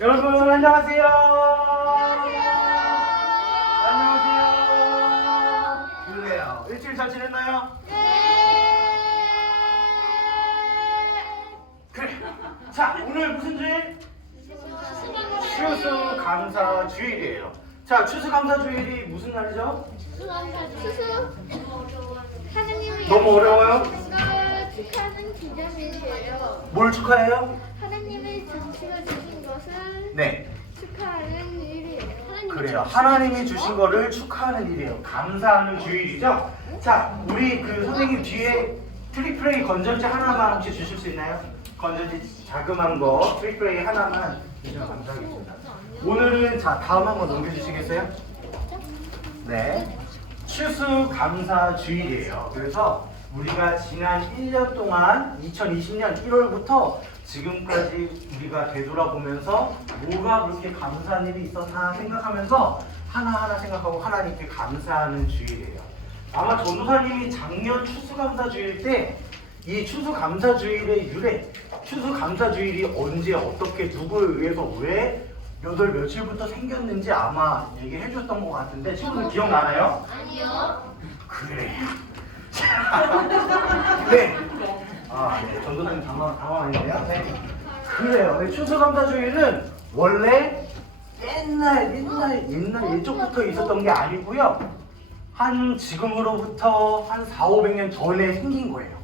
여러분 안녕하세요. 안녕하세요. 안녕하세요. 그래요. 일주일 잘 지냈나요? 그래. 자, 오늘 무슨 주일? 추수감사주일이에요. 자, 추수감사주일이 무슨 날이죠? 하나님의 너무 어려워요? 약속을 축하하는 기념일이에요. 뭘 축하해요? 하나님의 정치가 주신 것을 네. 축하하는 일이에요. 그래요. 하나님이 주신 거를 축하하는 일이에요. 감사하는 주일이죠. 자, 우리 그 선생님 뒤에 트리플레이 건전지 하나만 혹시 주실 수 있나요? 건전지 자그만 거 트리플레이 하나만 주시면 감사하겠습니다. 오늘은 자 다음 한번 넘겨주시겠어요? 네. 추수감사주일이에요. 그래서 우리가 지난 1년 동안 2020년 1월부터 지금까지 우리가 되돌아보면서 뭐가 그렇게 감사한 일이 있었나 생각하면서 하나하나 생각하고 하나님께 감사하는 주일이에요. 아마 전도사님이 작년 추수감사주일 때 이 추수감사주일의 유래, 추수감사주일이 언제 어떻게 누구에 의해서 왜 몇 월 며칠부터 생겼는지 아마 얘기해 줬던 것 같은데 친구들 기억나나요? 아니요. 그래. 네. 아, 네. 전도사님 당황했네요. 네. 그래요. 네. 추수감사주일은 원래 옛날 예적부터 있었던 게 아니고요. 한 지금으로부터 한 400~500년 전에 생긴 거예요.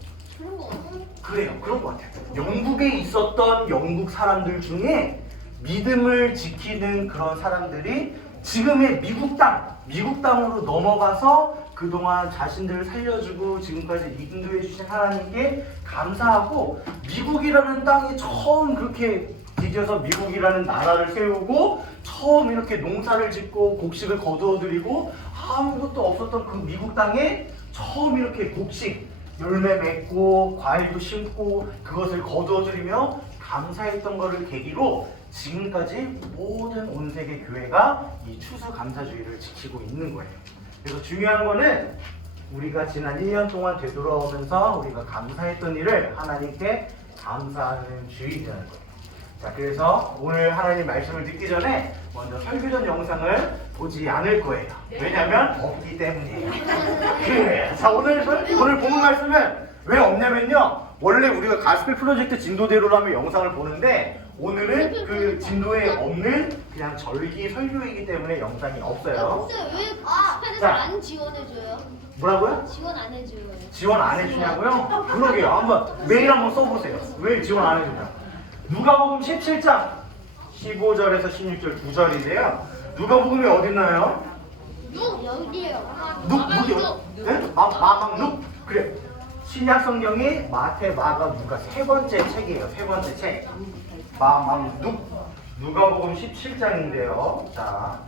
그래요. 그런 것 같아요. 영국에 있었던 영국 사람들 중에 믿음을 지키는 그런 사람들이 지금의 미국 땅으로 넘어가서 그동안 자신들을 살려주고 지금까지 인도해 주신 하나님께 감사하고 미국이라는 땅에 처음 그렇게 디뎌서 미국이라는 나라를 세우고 처음 이렇게 농사를 짓고 곡식을 거두어들이고 아무것도 없었던 그 미국 땅에 처음 이렇게 곡식 열매 맺고 과일도 심고 그것을 거두어들이며 감사했던 것을 계기로 지금까지 모든 온 세계 교회가 이 추수감사주의를 지키고 있는 거예요. 그래서 중요한 거는 우리가 지난 1년 동안 되돌아오면서 우리가 감사했던 일을 하나님께 감사하는 주일이라는 거예요. 자, 그래서 오늘 하나님 말씀을 듣기 전에 먼저 설교전 영상을 보지 않을 거예요. 왜냐면 없기 때문이에요. 그래. 자, 오늘 본문 말씀은 왜 없냐면요. 원래 우리가 가스펠 프로젝트 진도대로라면 영상을 보는데 오늘은 그 진도에 없는 그냥 절기 설교이기 때문에 영상이 없어요. 근데 왜 스페인에서 자. 안 지원해줘요? 뭐라고요? 지원 안 해줘요. 지원 안 해주냐고요? 그러게요. 한번 메일 한번 써보세요. 왜 지원 안 해주냐? 누가복음 17장 15절에서 16절 두 절인데요. 누가복음이 어딨나요? 여기요. 누구요? 네? 마망룩. 그래. 신약 성경이 마태, 마가, 누가 세 번째 책이에요. 세 번째 책. 마망룩. 누가복음 17장인데요. 자,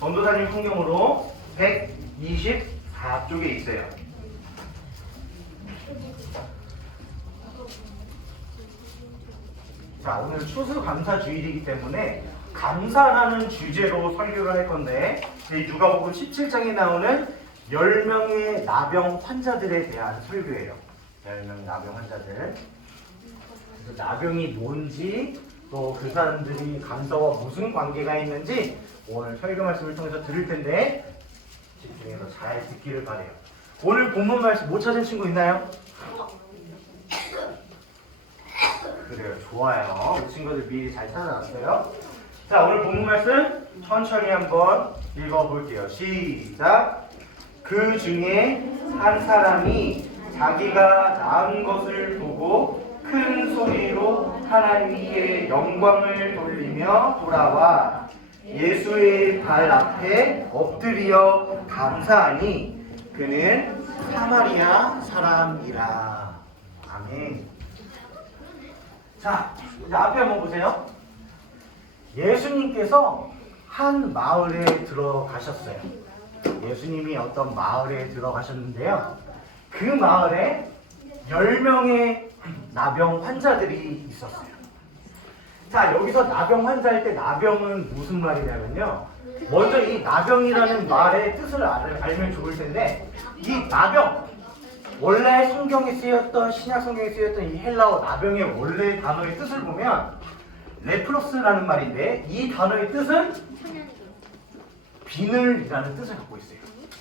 전도사님 성경으로 124쪽에 있어요. 자, 오늘 추수감사주일이기 때문에 감사라는 주제로 설교를 할 건데 이 누가복음 17장에 나오는 10명의 나병 환자들에 대한 설교예요. 10명 나병 환자들. 그래서 나병이 뭔지 또 그 사람들이 감사와 무슨 관계가 있는지 오늘 설교 말씀을 통해서 들을 텐데 집중해서 잘 듣기를 바래요. 오늘 본문 말씀 못 찾은 친구 있나요? 그래요. 좋아요. 우리 친구들 미리 잘 찾아놨어요. 자, 오늘 본문 말씀 천천히 한번 읽어볼게요. 시작. 그 중에 한 사람이 자기가 낳은 것을 보고 큰 소리로 하나님께 영광을 돌리며 돌아와 예수의 발 앞에 엎드려 감사하니 그는 사마리아 사람이라. 아멘. 자, 이제 앞에 한번 보세요. 예수님께서 한 마을에 들어가셨어요. 예수님이 어떤 마을에 들어가셨는데요. 그 마을에 10명의 나병 환자들이 있었어요. 자, 여기서 나병 환자일 때 나병은 무슨 말이냐면요. 먼저 이 나병이라는 말의 뜻을 알면 좋을 텐데 이 나병, 원래 성경에 쓰였던 신약 성경에 쓰였던 이 헬라어 나병의 원래 단어의 뜻을 보면 레프로스라는 말인데 이 단어의 뜻은 비늘이라는 뜻을 갖고 있어요.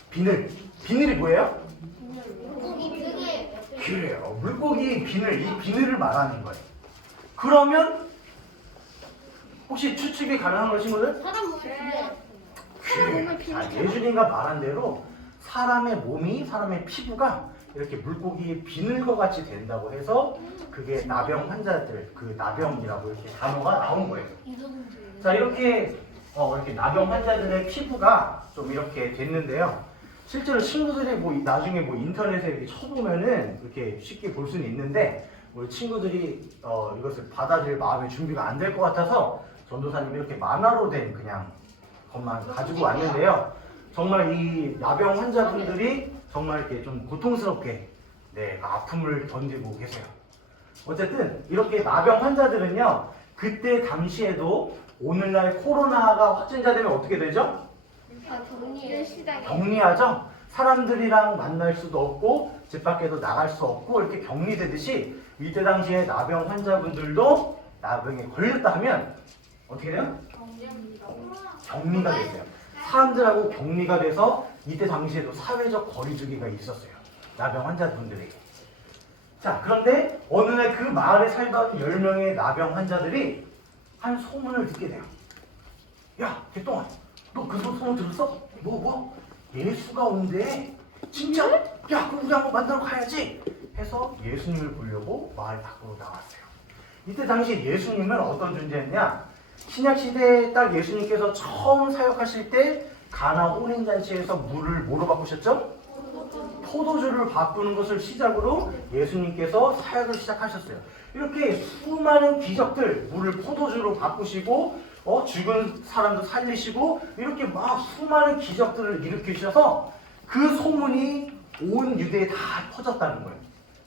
비늘. 비늘이 뭐예요? 물고기 등에 그래요. 물고기 비늘, 이 비늘을 말하는 거예요. 그러면 혹시 추측이 가능한 거 친구들? 사람 몸에 그래요. 자, 예준이가 말한 대로 사람의 몸이, 사람의 피부가 이렇게 물고기의 비늘과 같이 된다고 해서 그게 나병 환자들, 그 나병이라고 이렇게 단어가 나온 거예요. 자, 이렇게 나병 환자들의 피부가 좀 이렇게 됐는데요. 실제로 친구들이 나중에 인터넷에 이렇게 쳐보면은 이렇게 쉽게 볼 수는 있는데 우리 친구들이 이것을 받아들일 마음의 준비가 안 될 것 같아서 전도사님이 이렇게 만화로 된 그냥 것만 가지고 왔는데요. 정말 이 나병 환자분들이 정말 이렇게 좀 고통스럽게 아픔을 견디고 계세요. 어쨌든 이렇게 나병 환자들은요, 그때 당시에도 오늘날 코로나가 확진자되면 어떻게 되죠? 격리하죠? 사람들이랑 만날 수도 없고 집 밖에도 나갈 수 없고 이렇게 격리되듯이 이때 당시에 나병 환자분들도 나병에 걸렸다 하면 어떻게 돼요? 격리가 됐어요. 사람들하고 격리가 돼서 이때 당시에도 사회적 거리두기가 있었어요. 나병 환자분들에게. 자, 그런데 어느 날 그 마을에 살던 10명의 나병 환자들이 한 소문을 듣게 돼요. 야, 개똥아, 너 그 소문 들었어? 뭐? 예수가 온대. 진짜? 야, 그럼 우리 한번 만나러 가야지. 해서 예수님을 보려고 마을 밖으로 나왔어요. 이때 당시 예수님은 어떤 존재였냐? 신약시대에 딱 예수님께서 처음 사역하실 때 가나 혼인잔치에서 물을 뭐로 바꾸셨죠? 포도주를 바꾸는 것을 시작으로 예수님께서 사역을 시작하셨어요. 이렇게 수많은 기적들, 물을 포도주로 바꾸시고 죽은 사람도 살리시고 이렇게 막 수많은 기적들을 일으키셔서 그 소문이 온 유대에 다 퍼졌다는 거예요.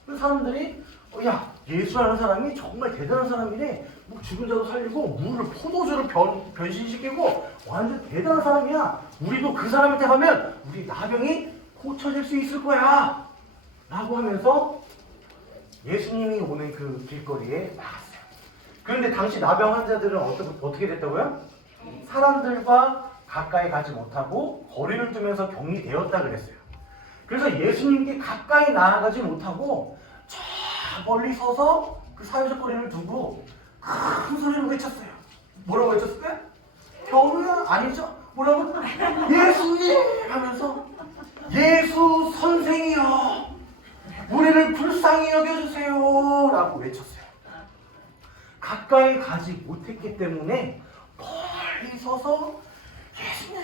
그래서 사람들이 야, 예수라는 사람이 정말 대단한 사람이래. 뭐 죽은 자도 살리고 물을 포도주로 변신시키고 완전 대단한 사람이야. 우리도 그 사람한테 가면 우리 나병이 고쳐질 수 있을 거야. 라고 하면서 예수님이 오는 그 길거리에 나갔어요. 그런데 당시 나병 환자들은 어떻게 됐다고요? 사람들과 가까이 가지 못하고 거리를 두면서 격리되었다 그랬어요. 그래서 예수님께 가까이 나아가지 못하고 저 멀리 서서 그 사회적 거리를 두고 큰 소리로 외쳤어요. 뭐라고 외쳤을까요? 겨우야? 아니죠? 뭐라고? 예수님! 하면서 예수 선생이여, 우리를 불쌍히 여겨주세요 라고 외쳤어요. 가까이 가지 못했기 때문에 멀리 서서 예수님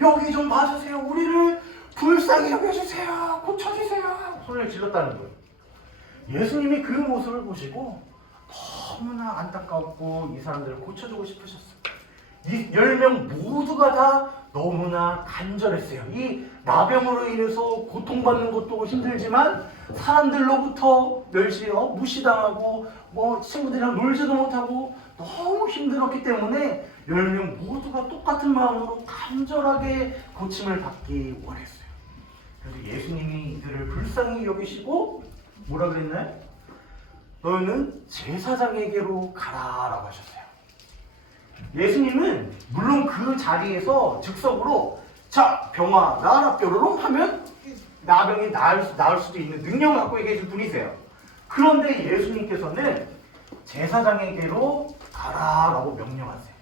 여기 좀 봐주세요, 우리를 불쌍히 여겨주세요, 고쳐주세요 소리를 질렀다는 거예요. 예수님이 그 모습을 보시고 너무나 안타까웠고 이 사람들을 고쳐주고 싶으셨어요. 이 10명 모두가 다 너무나 간절했어요. 이 나병으로 인해서 고통받는 것도 힘들지만 사람들로부터 무시당하고 친구들이랑 놀지도 못하고 너무 힘들었기 때문에 10명 모두가 똑같은 마음으로 간절하게 고침을 받기 원했어요. 그래서 예수님이 이들을 불쌍히 여기시고 뭐라 그랬나요? 너는 제사장에게로 가라라고 하셨어요. 예수님은 물론 그 자리에서 즉석으로 자, 병아 나아라 뾰로롱 하면 나병이 나을 수도 있는 능력을 갖고 계신 분이세요. 그런데 예수님께서는 제사장에게로 가라라고 명령하세요.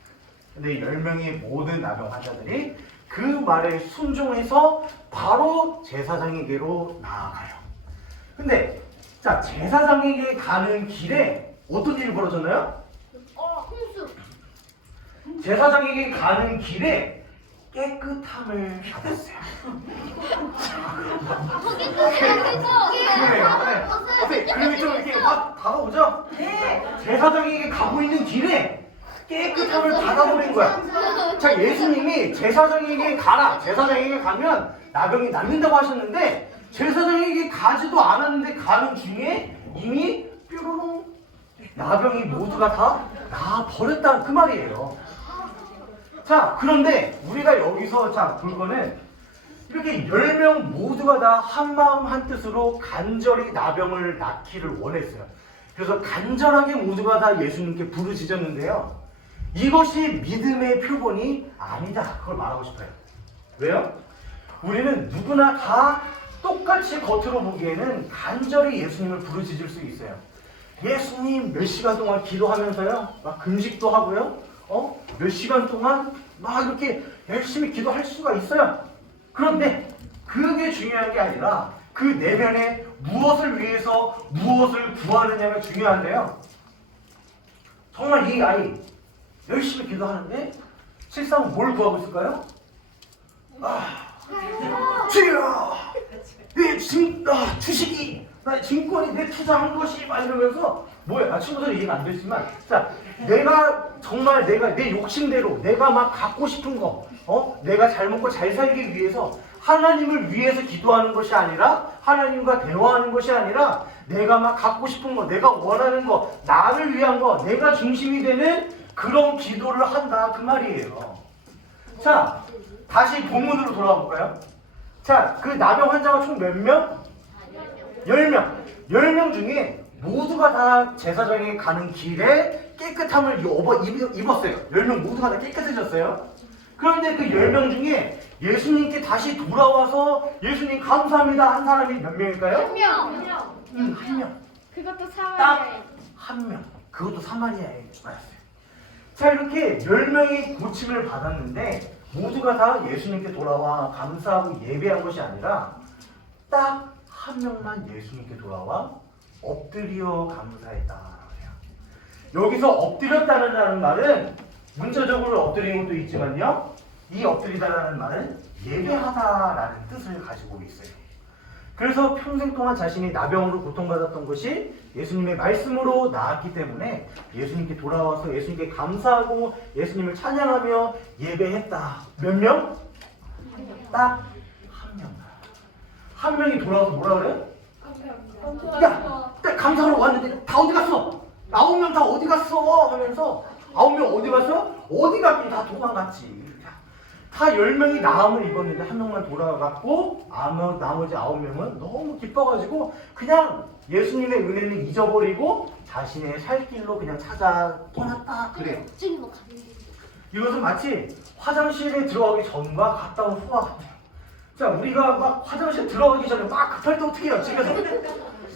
근데 10명의 모든 나병 환자들이 그 말에 순종해서 바로 제사장에게로 나아가요. 근데 자, 제사장에게 가는 길에 어떤 일이 벌어졌나요? 홍수. 제사장에게 가는 길에 깨끗함을 받았어요. 그리고 좀 이렇게 확 다가오죠? 제사장에게 가고 있는 길에 깨끗함을 받아버린 거야. 자, 예수님이 제사장에게 가라, 제사장에게 가면 나병이 낫는다고 하셨는데 제사장에게 가지도 않았는데 가는 중에 이미 뾰로롱 나병이 모두가 다 나아버렸다 그 말이에요. 자, 그런데 우리가 여기서 볼 거는 이렇게 10명 모두가 다 한마음 한뜻으로 간절히 나병을 낫기를 원했어요. 그래서 간절하게 모두가 다 예수님께 부르짖었는데요. 이것이 믿음의 표본이 아니다. 그걸 말하고 싶어요. 왜요? 우리는 누구나 다 똑같이 겉으로 보기에는 간절히 예수님을 부르짖을 수 있어요. 예수님 몇 시간 동안 기도하면서요, 막 금식도 하고요, 몇 시간 동안 막 이렇게 열심히 기도할 수가 있어요. 그런데 그게 중요한 게 아니라 그 내면에 무엇을 위해서 무엇을 구하느냐가 중요한데요. 정말 이 아이 열심히 기도하는데 실상 뭘 구하고 있을까요? 주여! 내 주식이, 나의 증권이 내 투자한 것이 막 이러면서 뭐야? 친구들이 이해가 안 됐지만, 자, 내가 정말 내 욕심대로 내가 막 갖고 싶은 거, 내가 잘 먹고 잘 살기 위해서 하나님을 위해서 기도하는 것이 아니라, 하나님과 대화하는 것이 아니라, 내가 막 갖고 싶은 거, 내가 원하는 거, 나를 위한 거, 내가 중심이 되는 그런 기도를 한다 그 말이에요. 자, 다시 본문으로 돌아가 볼까요? 자, 그 나병 환자가 총 몇 명? 10명. 10명 중에 모두가 다 제사장에 가는 길에 깨끗함을 입었어요. 10명 모두가 다 깨끗해졌어요. 그런데 그 10명 중에 예수님께 다시 돌아와서 예수님 감사합니다 한 사람이 몇 명일까요? 한 명. 한 명. 그것도 딱 사마리아인. 한 명. 그것도 사마리아에 맞았어요. 자, 이렇게 10명이 고침을 받았는데 모두가 다 예수님께 돌아와 감사하고 예배한 것이 아니라 딱 한 명만 예수님께 돌아와 엎드려 감사했다. 여기서 엎드렸다는 말은 문자적으로 엎드리는 것도 있지만요, 이 엎드리다라는 말은 예배하다라는 뜻을 가지고 있어요. 그래서 평생 동안 자신이 나병으로 고통받았던 것이 예수님의 말씀으로 나았기 때문에 예수님께 돌아와서 예수님께 감사하고 예수님을 찬양하며 예배했다. 몇 명? 딱 한 명. 한 명이 돌아와서 뭐라 그래요? 야, 딱 감사하러 왔는데 다 어디 갔어? 9명 다 어디 갔어? 하면서 9명 어디 갔어? 어디 갔긴 다 도망갔지. 다 10명이 나음을 입었는데 한 명만 돌아갔고 나머지 9명은 너무 기뻐가지고 그냥 예수님의 은혜는 잊어버리고 자신의 살 길로 그냥 찾아 떠났다 그래요. 이것은 마치 화장실에 들어가기 전과 갔다 온 후와 같아요. 자, 우리가 막 화장실 들어가기 전에 막 급할 때 어떻게 해요? 집에서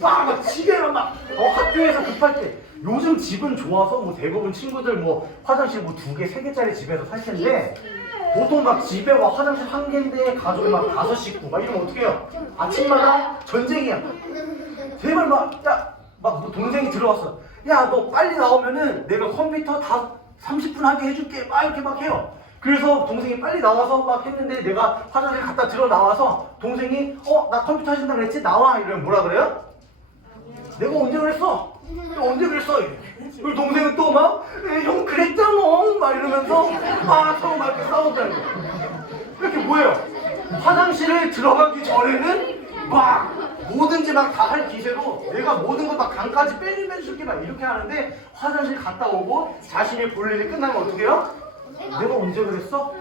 막 집에서 막 학교에서 급할 때, 요즘 집은 좋아서 뭐 대부분 친구들 뭐 화장실 뭐 2개, 3개짜리 집에서 살 텐데 보통 막 집에 막 화장실 1개인데 가족이 막 5 식구 막 이러면 어떻게 해요? 아침마다 전쟁이야. 제발 뭐 동생이 들어왔어. 야, 너 빨리 나오면은 내가 컴퓨터 다 30분 하게 해줄게. 막 이렇게 막 해요. 그래서 동생이 빨리 나와서 막 했는데 내가 화장실 갔다 들어 나와서 동생이 나 컴퓨터 하신다 그랬지? 나와. 이러면 뭐라 그래요? 내가 언제 그랬어? 내가 언제 그랬어? 그리고 동생은 또 막 형 그랬잖아 막 이러면서 서로 막 이렇게 싸우잖아요. 이렇게 뭐예요? 화장실에 들어가기 전에는 막 뭐든지 막 다 할 기세로 내가 모든 거 막 간까지 빼줄게 막 이렇게 하는데 화장실 갔다 오고 자신의 볼 일이 끝나면 어떻게 해요? 내가 언제 그랬어?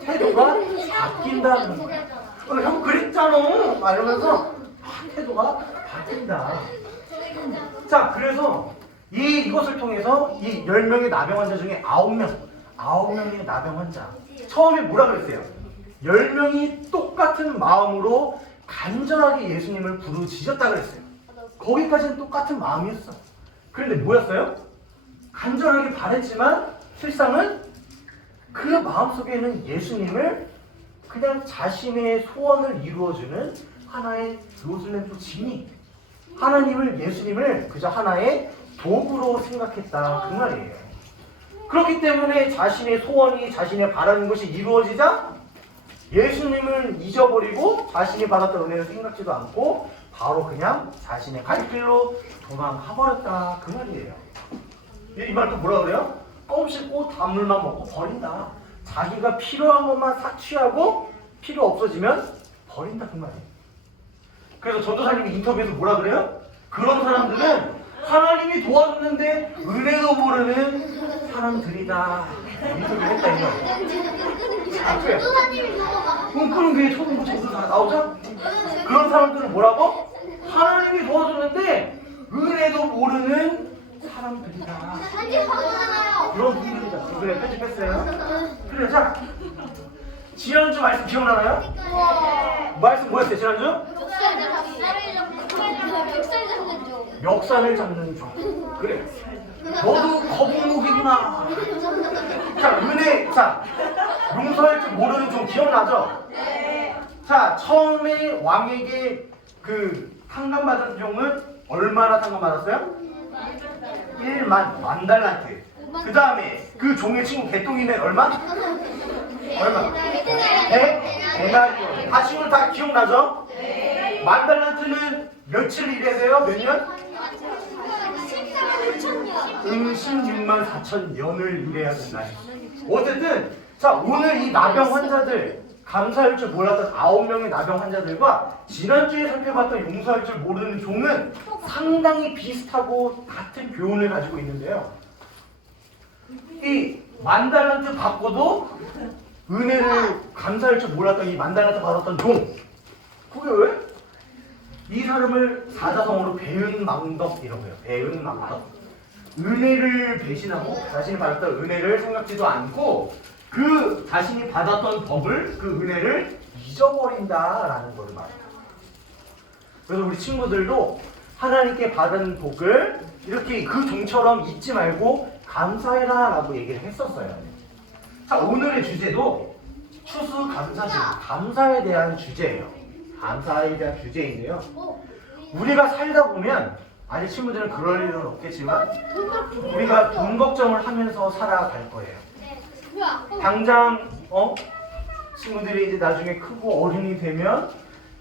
태도가 바뀐다는 거야. 형 그랬잖아 막 이러면서 태도가 바뀐다. 자, 그래서 이것을 통해서 이 10명의 나병 환자 중에 9명의 나병 환자, 처음에 뭐라 그랬어요? 10명이 똑같은 마음으로 간절하게 예수님을 부르짖었다 그랬어요. 거기까지는 똑같은 마음이었어. 그런데 뭐였어요? 간절하게 바랬지만 실상은 그 마음속에는 예수님을 그냥 자신의 소원을 이루어주는 하나의 로슬렘프 진이, 예수님을 그저 하나의 도구로 생각했다 그 말이에요. 그렇기 때문에 자신의 소원이, 자신의 바라는 것이 이루어지자 예수님을 잊어버리고 자신이 받았던 은혜를 생각지도 않고 바로 그냥 자신의 갈 길로 도망가버렸다 그 말이에요. 이 말 또 뭐라 그래요? 껌 씹고 단물만 먹고 버린다. 자기가 필요한 것만 싹 취하고 필요 없어지면 버린다 그 말이에요. 그래서 전도사님이 인터뷰에서 뭐라 그래요? 그런 사람들은 하나님이 도와줬는데 은혜도 모르는 사람들이다. 인터뷰를 했다 이 말이에요. 그럼 그게 초등부 전도사 나오죠? 그런 사람들은 뭐라고? 하나님이 도와줬는데 은혜도 모르는 사람들이다. 편집하잖아요. 그런 분들이다. 그래, 편집했어요. 그래, 자, 지난주 말씀 기억나나요? 말씀 뭐였어요, 지난주? 멱살 잡는 중. 멱살을 잡는 종. 그래. 너도 거북목이구나. 자, 은혜, 자, 용서할 줄 모르는 종 기억나죠? 자, 처음에 왕에게 그 상감받은 종은 얼마나 상감받았어요? 1만 달란트. 그 다음에 그 종의 친구 개똥이는 얼마? 100데나리온. 다 친구 다 기억나죠? 만 달란트는 며칠 일해야 돼요? 몇 년? 16만 4천 년을 일해야 된다. 어쨌든 자, 오늘 이 나병 환자들, 감사할 줄 몰랐던 9명의 나병 환자들과 지난주에 살펴봤던 용서할 줄 모르는 종은 상당히 비슷하고 같은 교훈을 가지고 있는데요. 이 만달란트 받고도 은혜를 감사할 줄 몰랐던 이 만달란트 받았던 종, 그게 왜? 이 사람을 사자성어로 배은망덕이라고 해요. 배은망덕. 은혜를 배신하고 자신이 받았던 은혜를 생각지도 않고 그 자신이 받았던 법을, 그 은혜를 잊어버린다라는 것을 말해요. 그래서 우리 친구들도 하나님께 받은 복을 이렇게 그 종처럼 잊지 말고 감사해라 라고 얘기를 했었어요. 자, 오늘의 주제도 추수감사절, 감사에 대한 주제예요. 감사에 대한 주제인데요. 우리가 살다 보면, 아직 친구들은 그럴 일은 없겠지만 우리가 돈 걱정을 하면서 살아갈 거예요. 당장 친구들이 이제 나중에 크고 어른이 되면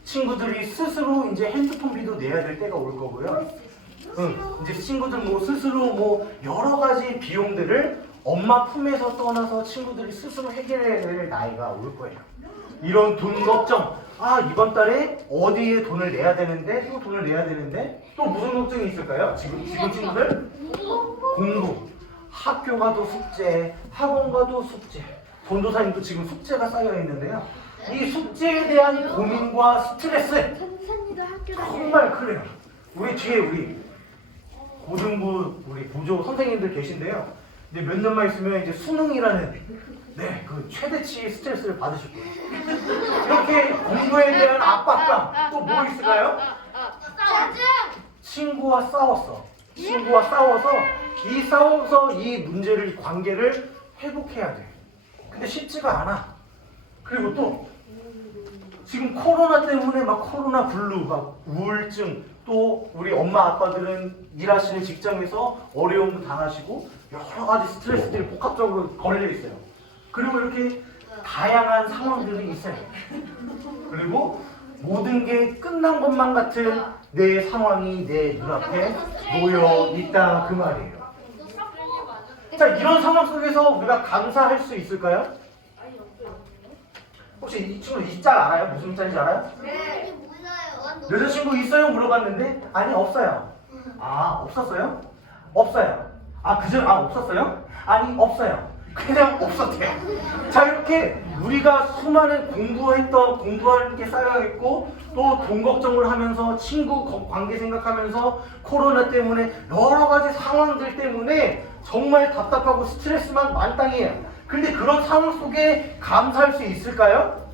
친구들이 스스로 이제 핸드폰비도 내야 될 때가 올 거고요. 이제 친구들 뭐 스스로 뭐 여러 가지 비용들을 엄마 품에서 떠나서 친구들이 스스로 해결해야 될 나이가 올 거예요. 이런 돈 걱정, 아 이번 달에 어디에 돈을 내야 되는데, 또 돈을 내야 되는데, 또 무슨 걱정이 있을까요? 지금 친구들? 공부, 학교 가도 숙제, 학원 가도 숙제. 전도사님도 지금 숙제가 쌓여 있는데요. 이 숙제에 대한 고민과 스트레스, 정말 그래요. 우리 뒤에 우리 고등부 우리 보조 선생님들 계신데요. 이제 몇 년만 있으면 이제 수능이라는 그 최대치 스트레스를 받으실 거예요. 이렇게 공부에 대한 압박감, 또 뭐 있을까요? 친구와 싸웠어. 친구와 싸워서 이 문제를, 이 관계를 회복해야 돼. 근데 쉽지가 않아. 그리고 또 지금 코로나 때문에 막 코로나 블루, 막 우울증, 또 우리 엄마 아빠들은 일하시는 직장에서 어려움도 당하시고 여러 가지 스트레스들이 복합적으로 걸려 있어요. 그리고 이렇게 다양한 상황들이 있어요. 그리고 모든 게 끝난 것만 같은 내 상황이 내 눈앞에 놓여 있다, 그 말이에요. 자, 이런 상황 속에서 우리가 감사할 수 있을까요? 혹시 이 친구 이 짤 알아요? 무슨 짤인지 알아요? 네. 몰라요. 여자친구 있어요? 물어봤는데 아니 없어요. 아 없었어요? 없어요. 아 그전 없었어요? 아니 없어요. 그냥 없었대요. 자, 이렇게 우리가 수많은 공부할 게 쌓여있고 또 돈 걱정을 하면서 친구 관계 생각하면서 코로나 때문에 여러 가지 상황들 때문에 정말 답답하고 스트레스만 만땅이에요. 근데 그런 상황 속에 감사할 수 있을까요?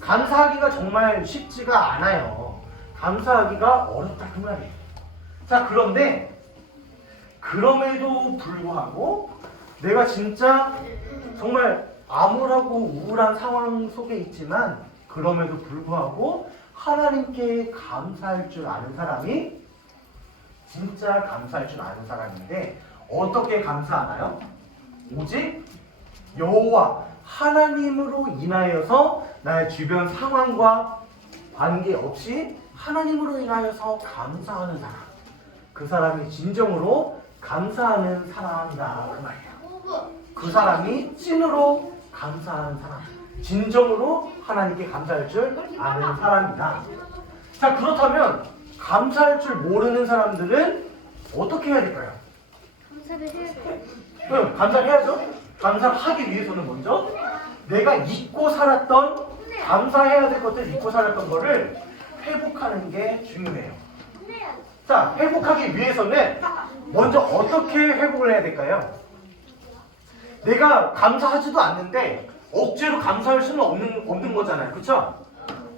감사하기가 정말 쉽지가 않아요. 감사하기가 어렵다, 그 말이에요. 자, 그런데 그럼에도 불구하고 내가 진짜 정말 암울하고 우울한 상황 속에 있지만 그럼에도 불구하고 하나님께 감사할 줄 아는 사람이 진짜 감사할 줄 아는 사람인데, 어떻게 감사하나요? 오직 여호와 하나님으로 인하여서 나의 주변 상황과 관계없이 하나님으로 인하여서 감사하는 사람, 그 사람이 진정으로 감사하는 사람이다, 그 말이에요. 그 사람이 찐으로 감사하는 사람, 진정으로 하나님께 감사할 줄 아는 사람이다. 자, 그렇다면 감사할 줄 모르는 사람들은 어떻게 해야 될까요? 감사를 해야 돼. 응, 감사를 해야죠. 감사를 하기 위해서는 먼저 내가 잊고 살았던, 감사해야 될 것들, 잊고 살았던 거를 회복하는 게 중요해요. 자, 회복하기 위해서는 먼저 어떻게 회복을 해야 될까요? 내가 감사하지도 않는데 억지로 감사할 수는 없는 거잖아요. 그쵸?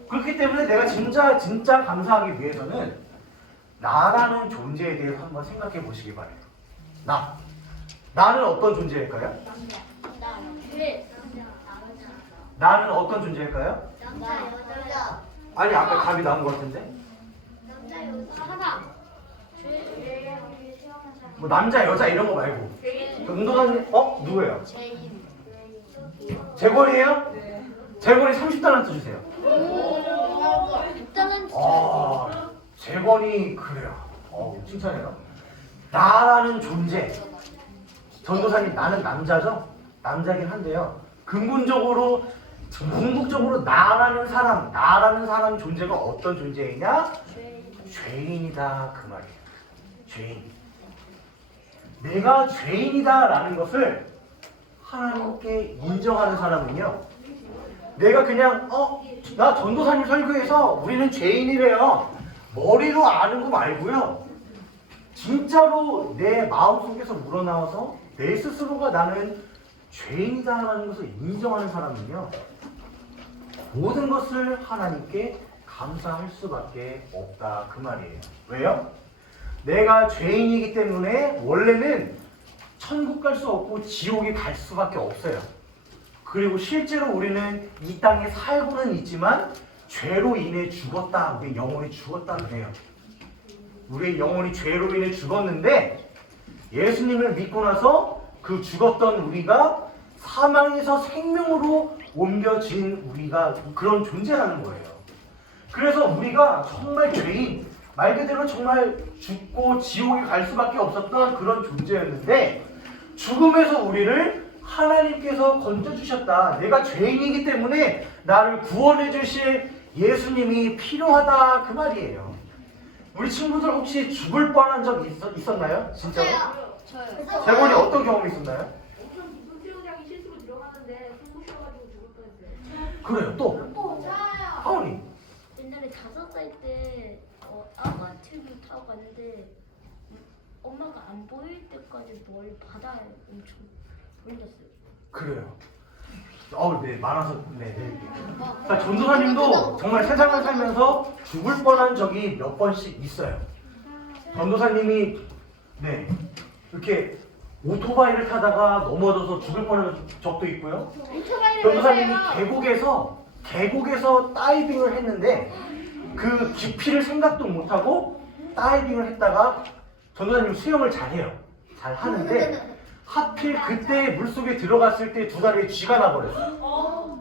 그렇기 때문에 내가 진짜 감사하기 위해서는 나라는 존재에 대해서 한번 생각해 보시기 바래요. 나는 어떤 존재일까요? 나는 어떤 존재일까요? 남자 여자 아니, 아까 답이 나온 것 같은데? 남자 여자 하나 뭐 남자, 여자 이런 거 말고. 운동하는, 누구예요? 제인 재권이에요? 재권이 30달란트 주세요. 일단은 재권이 그래요. 칭찬해요. 나라는 존재. 전도사님, 나는 남자죠? 남자긴 한데요. 근본적으로, 궁극적으로 나라는 사람 존재가 어떤 존재이냐? 죄인이다, 그 말이에요. 죄인. 내가 죄인이다라는 것을 하나님께 인정하는 사람은요, 내가 그냥 나 전도사님 설교에서 우리는 죄인이래요, 머리로 아는 거 말고요, 진짜로 내 마음속에서 우러나와서 내 스스로가 나는 죄인이다라는 것을 인정하는 사람은요, 모든 것을 하나님께 감사할 수밖에 없다, 그 말이에요. 왜요? 내가 죄인이기 때문에 원래는 천국 갈 수 없고 지옥에 갈 수밖에 없어요. 그리고 실제로 우리는 이 땅에 살고는 있지만 죄로 인해 죽었다. 우리의 영혼이 죽었다 그래요. 우리의 영혼이 죄로 인해 죽었는데 예수님을 믿고 나서 그 죽었던 우리가 사망에서 생명으로 옮겨진 우리가 그런 존재라는 거예요. 그래서 우리가 정말 죄인, 말 그대로 정말 죽고 지옥에 갈 수밖에 없었던 그런 존재였는데 죽음에서 우리를 하나님께서 건져주셨다. 내가 죄인이기 때문에 나를 구원해 주실 예수님이 필요하다, 그 말이에요. 우리 친구들 혹시 죽을 뻔한 적 있었나요? 진짜로? 저요. 재건이 어떤 경험이 있었나요? 수영장에 실수로 들어갔는데 숨 쉬어가지고 죽을 뻔했어요. 그래요. 또 하원이. 옛날에 5살 때 아마트를 타고 갔는데 엄마가 안 보일 때까지 멀리 바다에 엄청 돌렸어요. 그래요. 네, 많아서 네. 그러니까 전도사님도 정말 세상을 살면서 죽을 뻔한 적이 몇 번씩 있어요. 전도사님이 이렇게 오토바이를 타다가 넘어져서 죽을 뻔한 적도 있고요. 전도사님이 계곡에서 다이빙을 했는데 그 깊이를 생각도 못하고 다이빙을 했다가 전도사님 수영을 잘해요. 잘 하는데 하필 그때 물속에 들어갔을 때 두 다리에 쥐가 나버렸어요.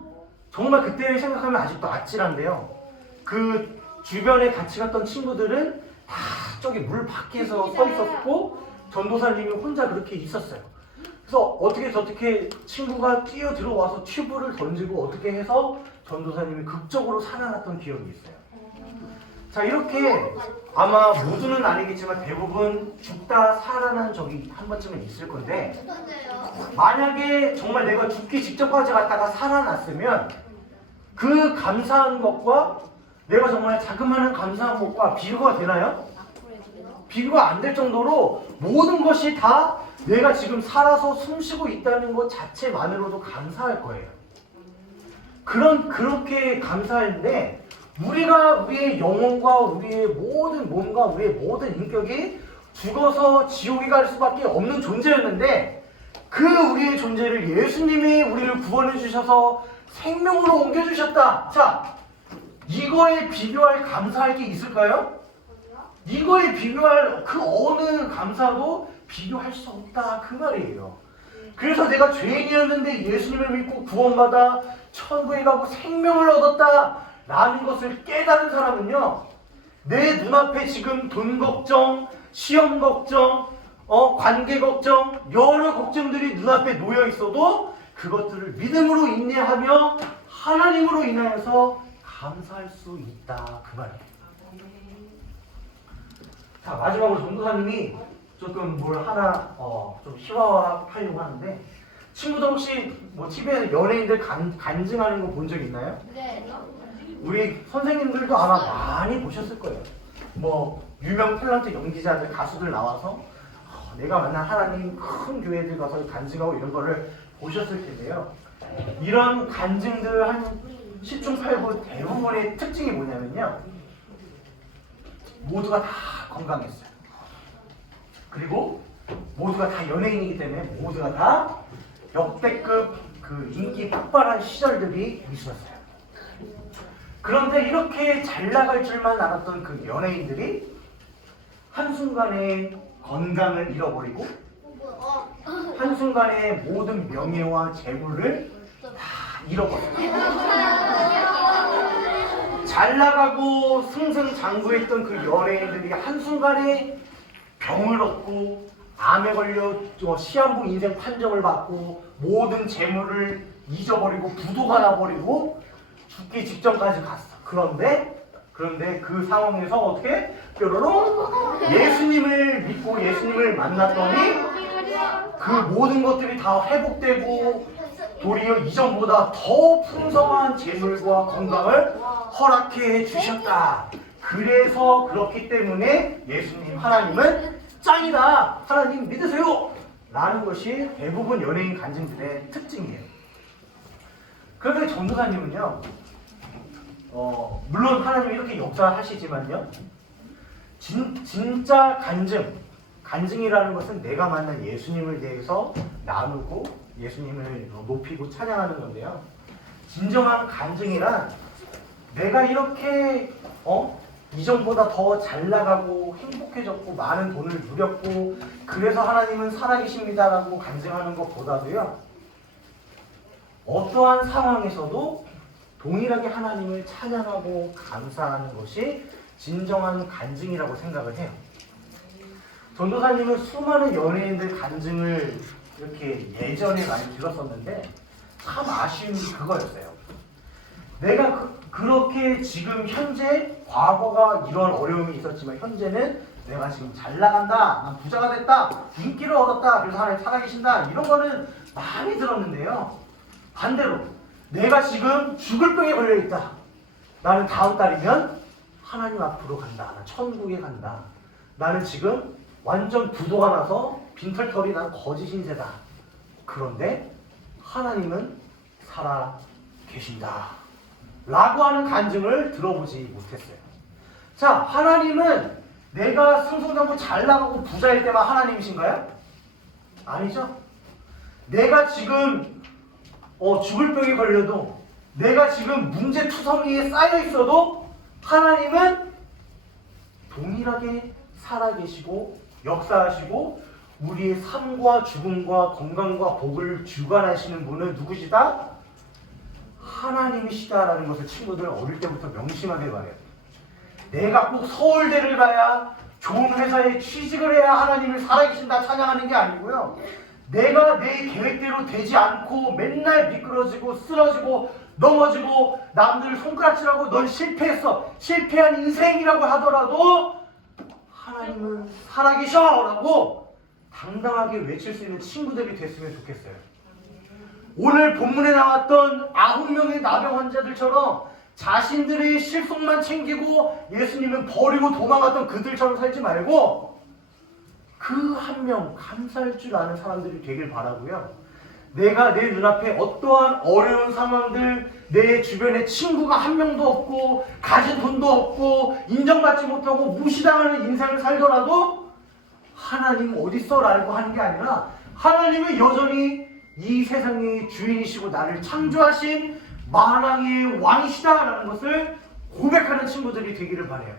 정말 그때 생각하면 아직도 아찔한데요. 그 주변에 같이 갔던 친구들은 다 저기 물 밖에서 서 있었고 전도사님이 혼자 그렇게 있었어요. 그래서 어떻게 친구가 뛰어 들어와서 튜브를 던지고 어떻게 해서 전도사님이 극적으로 살아났던 기억이 있어요. 자, 이렇게 아마 모두는 아니겠지만 대부분 죽다 살아난 적이 한 번쯤은 있을 건데 만약에 정말 내가 죽기 직전까지 갔다가 살아났으면 그 감사한 것과 내가 정말 자그마한 감사한 것과 비교가 되나요? 비교가 안 될 정도로 모든 것이 다 내가 지금 살아서 숨쉬고 있다는 것 자체만으로도 감사할 거예요. 그렇게 감사했는데 우리가 우리의 영혼과 우리의 모든 몸과 우리의 모든 인격이 죽어서 지옥에 갈 수밖에 없는 존재였는데 그 우리의 존재를 예수님이 우리를 구원해 주셔서 생명으로 옮겨주셨다. 자, 이거에 비교할 감사할 게 있을까요? 이거에 비교할 그 어느 감사도 비교할 수 없다, 그 말이에요. 그래서 내가 죄인이었는데 예수님을 믿고 구원받아 천국에 가고 생명을 얻었다 라는 것을 깨달은 사람은요, 내 눈앞에 지금 돈 걱정, 시험 걱정, 관계 걱정, 여러 걱정들이 눈앞에 놓여 있어도 그것들을 믿음으로 인내하며 하나님으로 인하여서 감사할 수 있다, 그 말이에요. 자, 마지막으로 전도사님이 조금 뭘 하나 좀 희화화하려고 하는데, 친구들 혹시 뭐 TV에서 연예인들 간증하는 거 본 적 있나요? 네. 우리 선생님들도 아마 많이 보셨을 거예요. 뭐 유명 탤런트 연기자들 가수들 나와서 내가 만난 하나님 큰 교회들 가서 간증하고 이런 거를 보셨을 텐데요. 이런 간증들 한 10중 8구 대부분의 특징이 뭐냐면요, 모두가 다 건강했어요. 그리고 모두가 다 연예인이기 때문에 모두가 다 역대급 그 인기 폭발한 시절들이 있었어요. 그런데 이렇게 잘 나갈 줄만 알았던 그 연예인들이 한순간에 건강을 잃어버리고 한순간에 모든 명예와 재물을 다 잃어버려요. 잘 나가고 승승장구했던 그 연예인들이 한순간에 병을 얻고 암에 걸려 시한부 인생 판정을 받고 모든 재물을 잊어버리고 부도가 나버리고 죽기 직전까지 갔어. 그런데 그 상황에서 어떻게 뾰로롱 예수님을 믿고 예수님을 만났더니 그 모든 것들이 다 회복되고 도리어 이전보다 더 풍성한 재물과 건강을 허락해 주셨다. 그래서 그렇기 때문에 예수님 하나님은 짱이다. 하나님 믿으세요. 라는 것이 대부분 연예인 간증들의 특징이에요. 그런데 전도사님은요, 물론 하나님이 이렇게 역사하시지만요, 진짜 간증이라는 것은 내가 만난 예수님을 대해서 나누고 예수님을 높이고 찬양하는 건데요. 진정한 간증이란 내가 이렇게 이전보다 더 잘 나가고 행복해졌고 많은 돈을 누렸고 그래서 하나님은 살아계십니다라고 간증하는 것보다도요, 어떠한 상황에서도 동일하게 하나님을 찬양하고 감사하는 것이 진정한 간증이라고 생각을 해요. 전도사님은 수많은 연예인들 간증을 이렇게 예전에 많이 들었었는데 참 아쉬운 게 그거였어요. 내가 그렇게 지금 현재 과거가 이런 어려움이 있었지만 현재는 내가 지금 잘 나간다, 난 부자가 됐다, 인기를 얻었다, 그래서 하나님 살아계신다, 이런 거는 많이 들었는데요. 반대로 내가 지금 죽을 병에 걸려있다, 나는 다음 달이면 하나님 앞으로 간다, 난 천국에 간다, 나는 지금 완전 부도가 나서 빈털터리 난 거짓 신세다, 그런데 하나님은 살아 계신다 라고 하는 간증을 들어보지 못했어요. 자, 하나님은 내가 승승장구 잘 나가고 부자일 때만 하나님이신가요? 아니죠. 내가 지금 죽을 병에 걸려도, 내가 지금 문제투성이에 쌓여 있어도 하나님은 동일하게 살아계시고 역사하시고 우리의 삶과 죽음과 건강과 복을 주관하시는 분은 누구시다? 하나님이시다라는 것을 친구들 어릴 때부터 명심하게 바래요. 내가 꼭 서울대를 가야, 좋은 회사에 취직을 해야 하나님을 살아계신다 찬양하는 게 아니고요, 내가 내 계획대로 되지 않고 맨날 미끄러지고 쓰러지고 넘어지고 남들 손가락질하고 넌 실패했어, 실패한 인생이라고 하더라도 하나님은 살아계셔 라고 당당하게 외칠 수 있는 친구들이 됐으면 좋겠어요. 오늘 본문에 나왔던 9명의 나병 환자들처럼 자신들의 실속만 챙기고 예수님은 버리고 도망갔던 그들처럼 살지 말고 그 한 명 감사할 줄 아는 사람들이 되길 바라고요. 내가 내 눈앞에 어떠한 어려운 상황들, 내 주변에 친구가 한 명도 없고 가진 돈도 없고 인정받지 못하고 무시당하는 인생을 살더라도 하나님 어딨어? 라고 하는 게 아니라 하나님은 여전히 이 세상의 주인이시고 나를 창조하신 만왕의 왕이시다라는 것을 고백하는 친구들이 되기를 바라요.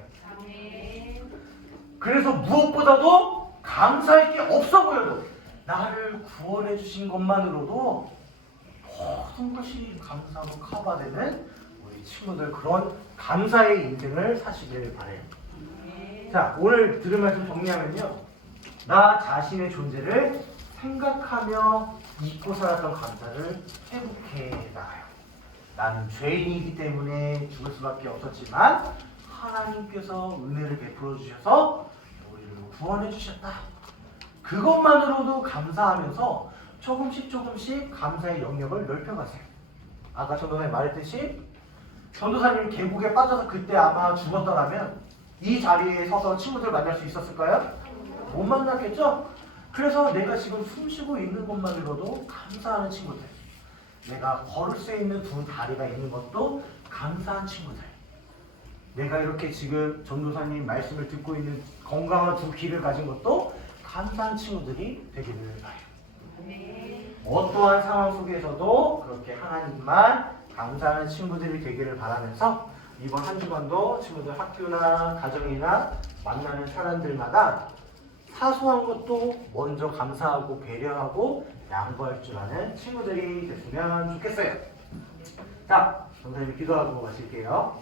그래서 무엇보다도 감사할 게 없어 보여도 나를 구원해 주신 것만으로도 모든 것이 감사하고 커버되는 우리 친구들, 그런 감사의 인생을 사시길 바라요. 자, 오늘 들은 말씀 정리하면요, 나 자신의 존재를 생각하며 잊고 살았던 감사를 회복해 나가요. 나는 죄인이기 때문에 죽을 수밖에 없었지만 하나님께서 은혜를 베풀어 주셔서 우리를 구원해 주셨다. 그것만으로도 감사하면서 조금씩 감사의 영역을 넓혀가세요. 아까 전도사님 말했듯이 전도사님 계곡에 빠져서 그때 아마 죽었더라면 이 자리에 서서 친구들 만날 수 있었을까요? 못 만났겠죠? 그래서 내가 지금 숨 쉬고 있는 것만으로도 감사하는 친구들, 내가 걸을 수 있는 두 다리가 있는 것도 감사한 친구들, 내가 이렇게 지금 전도사님 말씀을 듣고 있는 건강한 두 귀를 가진 것도 감사한 친구들이 되기를 바라요. 어떠한 상황 속에서도 그렇게 하나님만 감사하는 친구들이 되기를 바라면서 이번 한 주간도 친구들 학교나 가정이나 만나는 사람들마다 사소한 것도 먼저 감사하고 배려하고 양보할 줄 아는 친구들이 됐으면 좋겠어요. 자, 선생님이 기도하고 마실게요.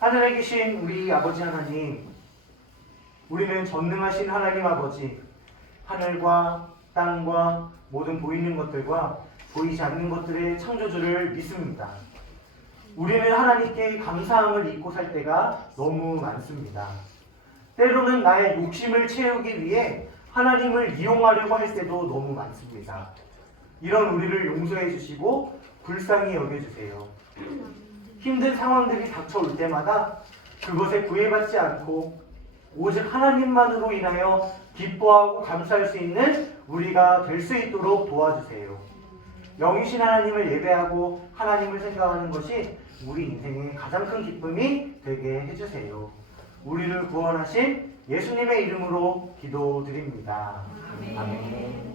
하늘에 계신 우리 아버지 하나님, 우리는 전능하신 하나님 아버지, 하늘과 땅과 모든 보이는 것들과 보이지 않는 것들의 창조주를 믿습니다. 우리는 하나님께 감사함을 잊고 살 때가 너무 많습니다. 때로는 나의 욕심을 채우기 위해 하나님을 이용하려고 할 때도 너무 많습니다. 이런 우리를 용서해 주시고 불쌍히 여겨주세요. 힘든 상황들이 닥쳐올 때마다 그것에 구애받지 않고 오직 하나님만으로 인하여 기뻐하고 감사할 수 있는 우리가 될 수 있도록 도와주세요. 영이신 하나님을 예배하고 하나님을 생각하는 것이 우리 인생의 가장 큰 기쁨이 되게 해주세요. 우리를 구원하신 예수님의 이름으로 기도드립니다. 아멘.